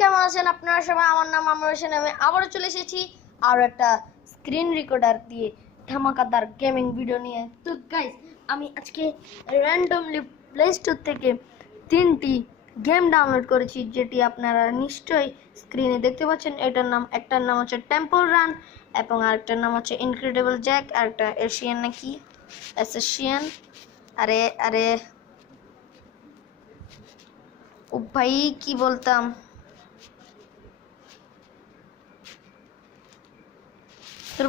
কেমন আছেন আপনারা সবাই? আমার নাম আমর হোসেন। আমি আবারও চলে এসেছি আর একটা স্ক্রিন রেকর্ডার দিয়ে ধামাকাদার গেমিং ভিডিও নিয়ে। তো গাইস, আমি আজকে র্যান্ডমলি প্লে স্টোর থেকে 3টি গেম ডাউনলোড করেছি, যেটি আপনারা নিশ্চয়ই স্ক্রিনে দেখতে পাচ্ছেন। একটার নাম হচ্ছে টেম্পল রান এবং আরেকটার নাম হচ্ছে ইনক্রেডিবল জ্যাক, আরেকটা এশিয়ান নাকি অ্যাসেশিয়ান। আরে আরে ও ভাই, কি বলতাম।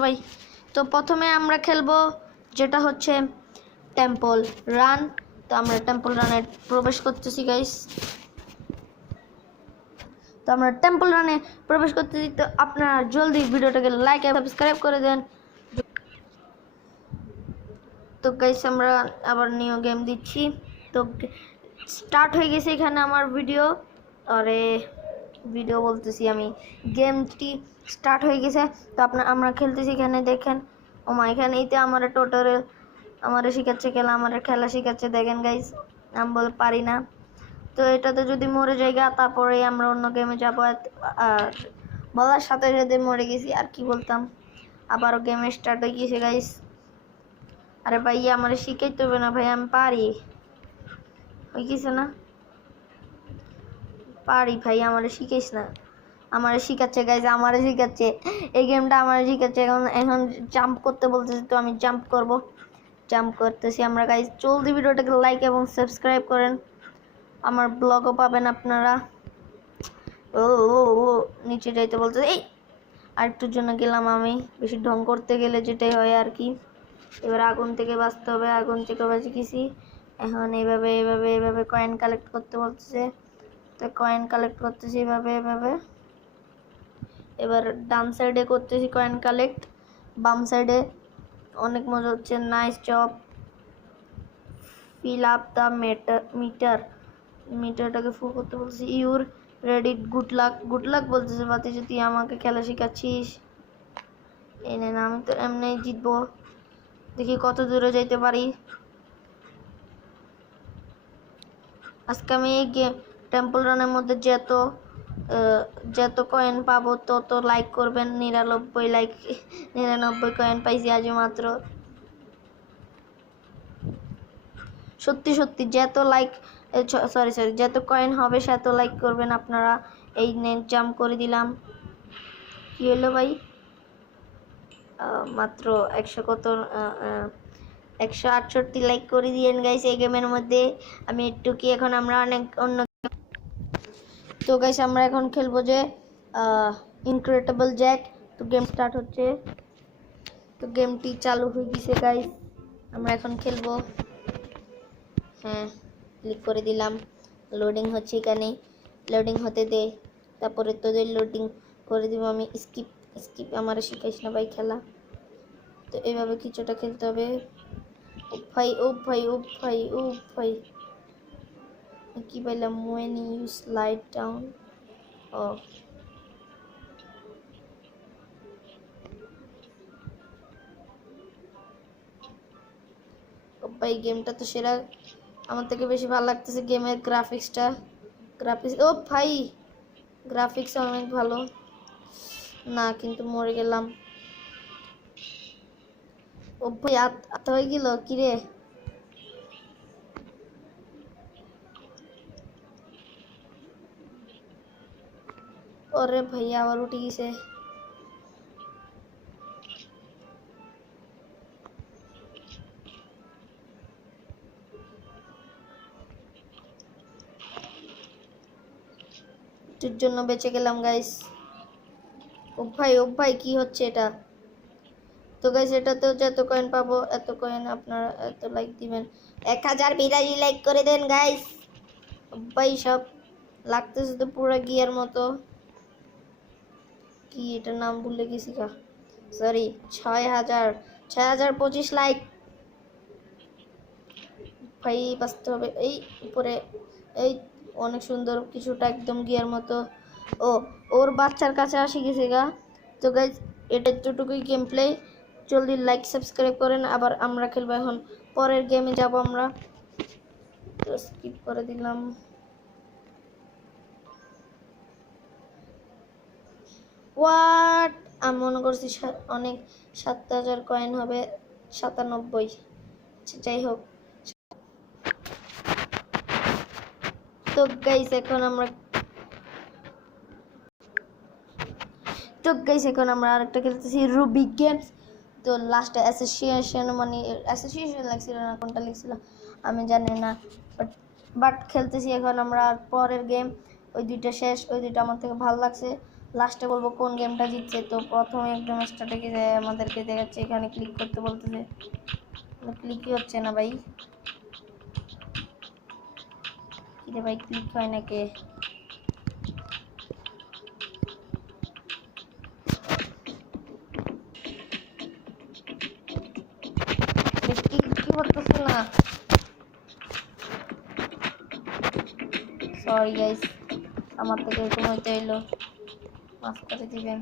ভাই, তো প্রথমে আমরা খেলবো যেটা হচ্ছে টেম্পল রান। তো আমরা টেম্পল রানে প্রবেশ করতেছি গাইস। তো আপনারা জলদি ভিডিওটাকে লাইক এবং সাবস্ক্রাইব করে দেন। তো গাইস, আমরা আবার নিউ গেম দিচ্ছি। তো স্টার্ট হয়ে গেছে এখানে আমার ভিডিও। আরে ভিডিও বলতেছি আমি, গেমটি স্টার্ট হয়ে গেছে। তো আমরা খেলতেছি এখানে, দেখেন। ও মা, এখানে এইতে আমার টোটালে আমার শিখাচ্ছে খেলা, আমার খেলা শিখাচ্ছে, দেখেন গাইস। আমি বলে পারি না। তো এটাতে যদি মরে যাইগা তারপরে আমরা অন্য গেমে যাবো। আর বলার সাথে সাথে মরে গেছি, আর কি বলতাম। আবারও গেম স্টার্ট হয়ে গেছে গাইস। আরে ভাই, আমার শিখাইতে হবে না ভাই, আমি পারি। হয়ে গেছে না? পারি ভাই, আমার শিখাইস না। আমার শিখাচ্ছে গাইজ, আমার শিখাচ্ছে এই গেমটা, আমার শিখাচ্ছে। এখন জাম্প করতে বলতেছি, তো আমি জাম্প করব। জাম্প করতেছি আমরা গাইজ। জলদি ভিডিওটাকে লাইক এবং সাবস্ক্রাইব করেন, আমার ব্লগও পাবেন আপনারা। ও ও ও নিচে যাইতে বলতেছে। এই আরেকটুর জন্য গেলাম আমি, বেশি ঢং করতে গেলে যেটাই হয় আর কি। এবার আগুন থেকে বাঁচতে হবে, আগুন থেকে বেঁচে গেছি। এখন এইভাবে এইভাবে এইভাবে কয়েন কালেক্ট করতে বলতেছে। তো কয়েন কালেক্ট করতেছি এভাবে এভাবে। এবার ডান সাইডে করতেছি কয়েন কালেক্ট, বাম সাইডে অনেক মজা হচ্ছে। Nice job, fill up the মিটারটাকে ফুল করতে বলছি। ইউর রেডি, গুড লাক বলতেছে। বাতি যদি আমাকে খেলা শেখাচ্ছিস, এই নেন, আমি তো এমনি জিতবো। দেখি কত দূরে যাইতে পারি। আজকে আমি এই গেম টেম্পল রানের মধ্যে যত কয়েন পাবো তত লাইক করবেন। 99 কয়েন পাইছি আজ মাত্র। সত্যি সত্যি যত লাইক, সরি যত কয়েন হবে সেত লাইক করবেন আপনারা। এই নেট জাম্প করে দিলাম। কি হলো ভাই? মাত্র 168 লাইক করে দিয়েন গাইস এই গেমের মধ্যে। আমি একটু কি এখন আমরা অন্য। তো গাইস, আমরা এখন খেলবো যে ইনক্রেডিবল জ্যাক। তো গেম স্টার্ট হচ্ছে। তো গেমটি চালু হয়ে গেছে গাইস, আমরা এখন খেলবো। হ্যাঁ, ক্লিক করে দিলাম। লোডিং হচ্ছে এখানে, লোডিং হতে দে, তারপরে তোদের লোডিং করে দিব আমি। স্কিপ আমার শিখাইস না ভাই খেলা। তো এইভাবে কিছুটা খেলতে হবে। ও ভাই ও ভাই ও ভাই ও ভাই, কি পাইলাম? when you slide down। ও ভাই, গেমটা তো সেরা। আমার থেকে বেশি ভালো লাগতেছে গেমের গ্রাফিক্স। ও ভাই, গ্রাফিক্স অনেক ভালো না, কিন্তু মরে গেলাম। ও ভাই, আত হয়ে গেল কিরে? ওরে ভাইয়া, আবার উঠে গেছে। এর জন্য বেঁচে গেলাম গাইস। ও ভাই কি হচ্ছে এটা? তো গাইস, এটাতেও যত কয়েন পাবো এত কয়েন আপনারা এত লাইক দিবেন। 1082 লাইক করে দেন গাইস। ভাই, সব লাগতেছে তো পুরো গিয়ার মতো। কি এটার নাম ভুলে গেছি কা, সরি। 6025 লাইক। ভাই বাঁচতে হবে। এই উপরে, এই অনেক সুন্দর কিছুটা একদম গিয়ার মতো। ওর বাচ্চার কাছে আসি গেছে গা। তো গাইজ, এটা এতটুকুই গেম প্লে। জলদি লাইক সাবস্ক্রাইব করেন। আবার আমরা খেলবো এখন পরের গেমে যাব আমরা। তো স্কিপ করে দিলাম। হোয়াট, আমি মনে করছি অনেক 7000 কয়েন হবে 97। যাই হোক, তো গাইস এখন আমরা আরেকটা খেলতেছি রুবিক গেমস। তো লাস্টে অ্যাসোসিয়েশন মানে অ্যাসোসিয়েশন লাগছিল না, কোনটা লিখছিল আমি জানি না, বাট খেলতেছি এখন আমরা। পরের গেম ওই দুইটা শেষ, ওই দুইটা আমার থেকে ভালো লাগছে। লাস্টে বলবো কোন গেমটা জিতছে। তো প্রথমে একদম স্টার্টে যায় আমাদেরকে দেখাচ্ছে, এখানে ক্লিক করতে বলতেছে, ক্লিকই হচ্ছে না ভাই। কি রে ভাই, ক্লিক হয় নাকি? কি করতেছে না? সরি গাইস, আমার থেকে এরকম হইতে হইলো, মাফ করে দিবেন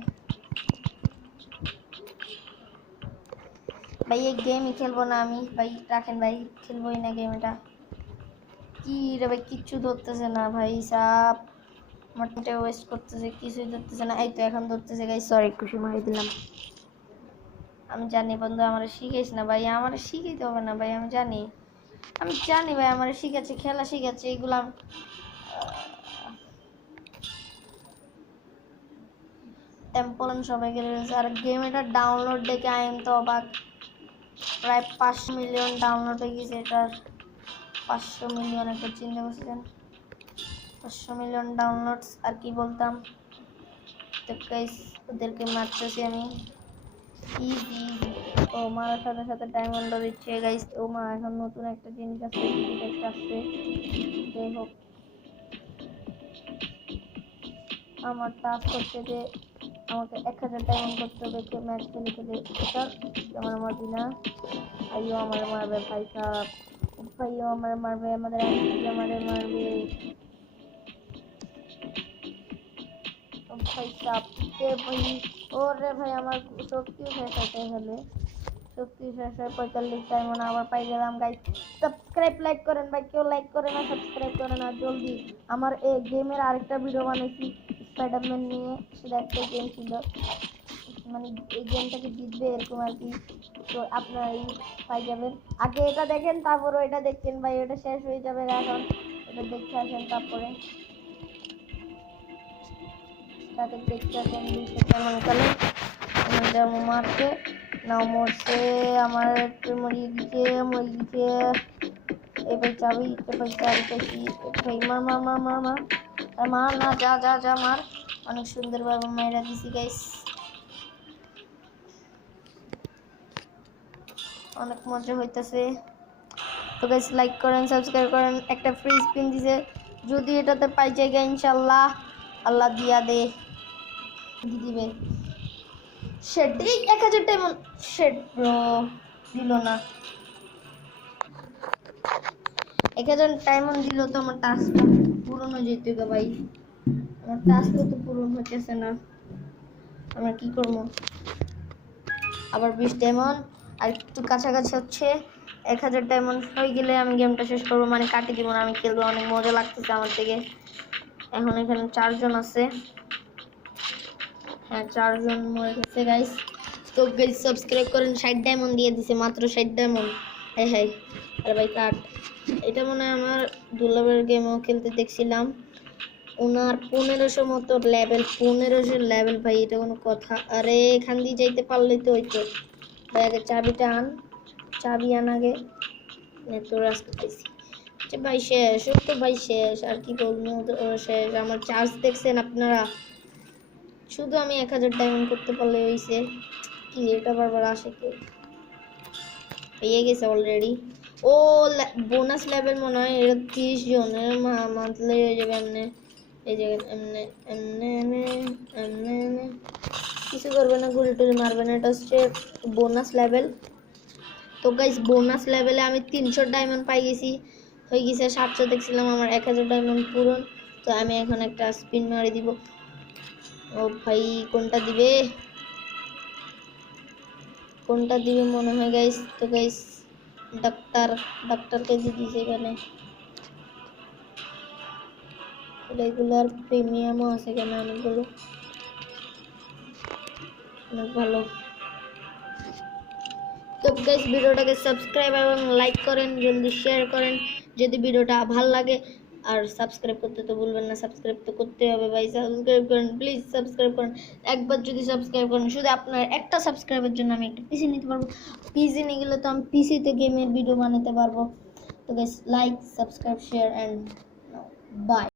ভাই। এই গেমই খেলবো না আমি ভাই, রাখেন ভাই, খেলবোই না গেম এটা। কি রে ভাই, কিচ্ছু ধরতেছে না ভাই সাপ, আমার টাইমটা ওয়েস্ট করতেছে, কিছুই ধরতেছে না। এই তো এখন ধরতেছে গাইস, সরি খুশি মারি দিলাম। আমি জানি বন্ধু, আমার শিখাইস না ভাই, আমার শিখাইতে হবে না ভাই, আমি জানি ভাই, আমার শিখাচ্ছে, খেলা শিখাচ্ছে এগুলা। টেম্পল সবাই গেলে আর গেম এটা ডাউনলোড দেখে আই এম তো অবাক, প্রায় 500 মিলিয়ন ডাউনলোড হয়ে গেছে এটার। 500 মিলিয়ন, একটা চিন্তা করছেন, 500 মিলিয়ন ডাউনলোডস, আর কি বলতাম। তো গাইস ওদেরকে মারতেছি আমি, ইজি। ও মারার সাথে সাথে ডায়মন্ডও দিচ্ছে গাইস। ও মা, এখন নতুন একটা জিনিস আছে, আসছে। যাই হোক, আমার টাস্ক হচ্ছে যে আমাকে 1000 ডায়মন্ড করতে হবে ম্যাচ খেলে খেলে। স্যার যেমন আমার দিনা, আইও আমার মারবে ভাই সাহেব, ভাইও আমার মারবে, আমাদের আমাদের মারবে ভাই সাহেব। ভাই ওরে ভাই, আমার শক্তিও শেষ হতে হলে, শক্তি শেষ হয় 45 ডায়মন্ড আবার পাই গেলাম গাইস। সাবস্ক্রাইব লাইক করেন ভাই, কেউ লাইক করে না, সাবস্ক্রাইব করে না জলদি। আমার এই গেমের আরেকটা ভিডিও বানাইছি স্পাইডারম্যান নিয়ে, সেটা একটা গেম ছিল, মানে এই গেমটাকে জিতবে এরকম আর কি। তো আপনারা পাই যাবেন, আগে এটা দেখেন তারপর ওইটা দেখছেন ভাই, ওটা শেষ হয়ে যাবে এখন, এটা দেখতে আসেন তারপরে তাদের দেখতে আসেন। কেমন কালে যেমন মারছে নাও মরছে, আমার মরিয়ে দিচ্ছে এই ভাই চাবি, ভাই চাবি পেয়েছি ভাই, মার মার মার মার মার মার না, যা যা যা মার, অনেক সুন্দরভাবে মাইরা দিছি গাইস, অনেক মজা হইতেছে। তো গাইস লাইক করেন, সাবস্ক্রাইব করেন, একটা ফ্রি স্পিন দিছে, যদি এটাতে পাই জায়গা ইনশাল্লাহ আল্লাহ দিয়া দিবে। শেট এই 1000 ডায়মন্ড, শেট ব্রো দিল না, 1000 ডায়মন্ড দিল তো আমার টাস্কটা পূরণ হয়ে যেত গো ভাই, আমার টাস্ক তো পূরণ হচ্ছে না, আমরা কি করব। আবার 20 ডায়মন্ড, আর একটু কাছাকাছি হচ্ছে, 1000 ডায়মন্ড হয়ে গেলে আমি গেমটা শেষ করবো, মানে কাটি দিব না, আমি খেলবো, অনেক মজা লাগতেছে আমার থেকে। এখন এখানে 4 জন আছে, হ্যাঁ 4 জন মরে গেছে গাইস। তো গাইস সাবস্ক্রাইব করেন, 60 ডায়মন্ড দিয়ে দিছে, মাত্র 60 ডায়মন্ড। হ্যাঁ হ্যাঁ, আরে ভাই কাট, এটা মনে হয় আমার দুলাবের গেমও খেলতে দেখছিলাম, ওনার 1500 মতো লেভেল, 1500 লেভেল ভাই, এটা কোনো কথা? আরে এখান দিয়ে যাইতে পারলেই তো হইতো ভাই, আগে চাবিটা আন, চাবি আন আগে, তো রাস্তা পাইছি। আচ্ছা ভাই শেষ, ওই তো ভাই শেষ, আর কি বলবো, শেষ। আমার চার্জ দেখছেন আপনারা, শুধু আমি 1000 ডায়মন্ড করতে পারলে হইছে, কি এটা বারবার আসে কেউ, পেয়ে গেছে অলরেডি। ও বোনাস লেভেল মনে হয় এটা 30 জনের মান্থলি হয়ে যাবে এমনি, এই জায়গায় এমনি এমনি এমনি এমনি এমনি কিছু করবে না, গুলি টুলি মারবে না, এটা হচ্ছে বোনাস লেভেল। তো গাইস বোনাস লেভেলে আমি 300 ডায়মন্ড পাই গেছি, হয়ে গেছে 700 দেখছিলাম, আমার 1000 ডায়মন্ড পূরণ। তো আমি এখন একটা স্পিন মারি দিব। ও ভাই কোনটা দিবে, কোনটা দিবে মনে হয় গাইস। তো গাইস ডাক্তারকে দিয়ে দিয়েছে এখানে, রেগুলার প্রিমিয়ামও আছে এখানে অনেকগুলো। অনেক ভালো। তো গাইস ভিডিওটাকে সাবস্ক্রাইব এবং লাইক করেন, জলদি শেয়ার করেন যদি ভিডিওটা ভালো লাগে। আর সাবস্ক্রাইব করতে তো ভুলবেন না, সাবস্ক্রাইব তো করতে হবে ভাই, সাবস্ক্রাইব করেন প্লিজ, সাবস্ক্রাইব করেন। একবার যদি সাবস্ক্রাইব করেন, শুধু আপনার একটা সাবস্ক্রাইবের জন্য আমি একটা পিসি নিতে পারবো। পিসি নিয়ে গেলে তো আমি পিসিতে গেমের ভিডিও বানাতে পারবো। তো guys like, subscribe, share and by.